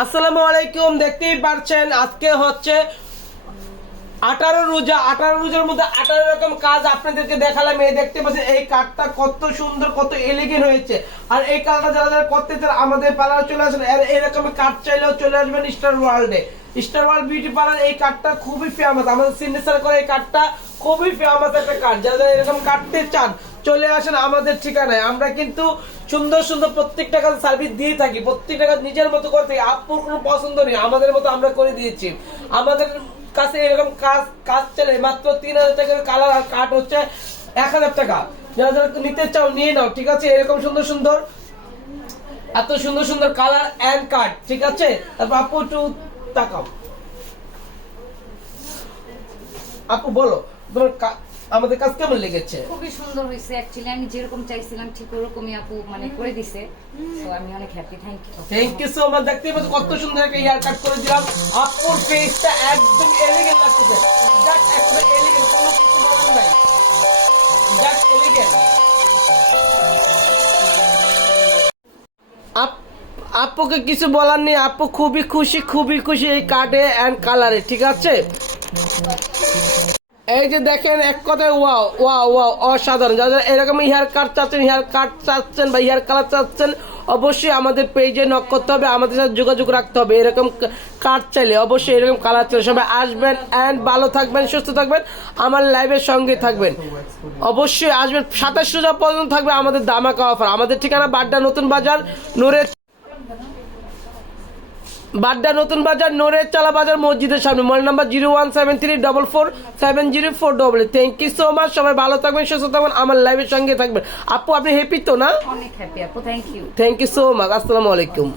আসসালামু আলাইকুম। দেখতেই পাচ্ছেন আজকে হচ্ছে 18 রোজা। 18 রোজার মধ্যে 18 রকম কাজ আপনাদেরকে দেখালাম। এই দেখতে পাচ্ছেন এই কার্ডটা কত সুন্দর, কত এলিগেন্ট হয়েছে। আর এই কার্ডটা যারা যারা করতে চান আমাদের পার্লার চলে আসেন। আর এরকম কার্ড চাইলেও চলে আসবেন স্টার ওয়ার্ল্ডে। স্টার ওয়ার্ল্ড বিউটি পার্লার এই কার্ডটা খুবই ফেমাস, আমাদের সিগনেচার করে এই কার্ডটা খুবই ফেমাস একটা কার্ড। যারা যারা এরকম কাটতে চান চলে আসেন আমাদের ঠিকানায়। আমরা কিন্তু সুন্দর সুন্দর প্রত্যেকটা কাজ সার্ভিস দিয়ে থাকি, প্রত্যেকটা কাজ নিজের মতো করে থাকি। আপুর কোনো পছন্দ নেই, আমাদের মতো আমরা করে দিয়েছি। আমাদের কাছে এরকম কাজ কাজ চলে মাত্র 3000 টাকার কালার, আর কাট হচ্ছে 1000 টাকা। যারা যারা নিতে চাও নিয়ে নাও, ঠিক আছে। এরকম সুন্দর সুন্দর এত সুন্দর সুন্দর কালার এন্ড কাট, ঠিক আছে। তারপর আপু একটু তাকাও, আপু বলো তোমার আমাদের কাজ কেমন লেগেছে? খুবই সুন্দর হয়েছে। অ্যাকচুয়ালি আমি যেরকম চাইছিলাম ঠিক ওরকমই আপু করে দিছে। সো আমি অনেক happy. Thank you so much. দেখতেই পাচ্ছ কত সুন্দর একটা হেয়ার কাট করে দিলাম। আপুর ফেসটা একদম এলিগেন্ট লাগতেছে, জাস্ট একদম এলিগেন্ট, কোনো কিছু বলার নাই, জাস্ট এলিগেন্ট। আপুকে কিছু বলার নেই, আপু খুবই খুশি, খুবই খুশি এই কার্ডে এন্ড কালারে, ঠিক আছে। এই যে দেখেন, এক কথায় ওয়াও ওয়াও ওয়াও, অসাধারণ। যারা যারা এরকম হেয়ার কাট চাচ্ছেন, হেয়ার কাট চাচ্ছেন বা হেয়ার কালার চাচ্ছেন, অবশ্যই আমাদের পেজে নক করতে হবে, আমাদের সাথে যোগাযোগ রাখতে হবে। এরকম কাট চাইলে অবশ্যই এরকম কালার চাইলে সবাই আসবেন এন্ড ভালো থাকবেন, সুস্থ থাকবেন, আমার লাইভের সঙ্গে থাকবেন। অবশ্যই আসবেন। 27 রোজা পর্যন্ত থাকবে আমাদের ধামাকা অফার। আমাদের ঠিকানা বাড্ডা নতুন বাজার, নতুন বাজার, নোরের চালা বাজার, মসজিদের সামনে। Mobile number 01734470488। Thank you so much. সবাই ভালো থাকবেন, সুস্থ থাকবেন, আমার লাইভের সঙ্গে থাকবেন। আপু আপনি হ্যাপি তো না? অনেক হ্যাপি আপু, থ্যাংক ইউ সো মাচ। আসসালামু আলাইকুম।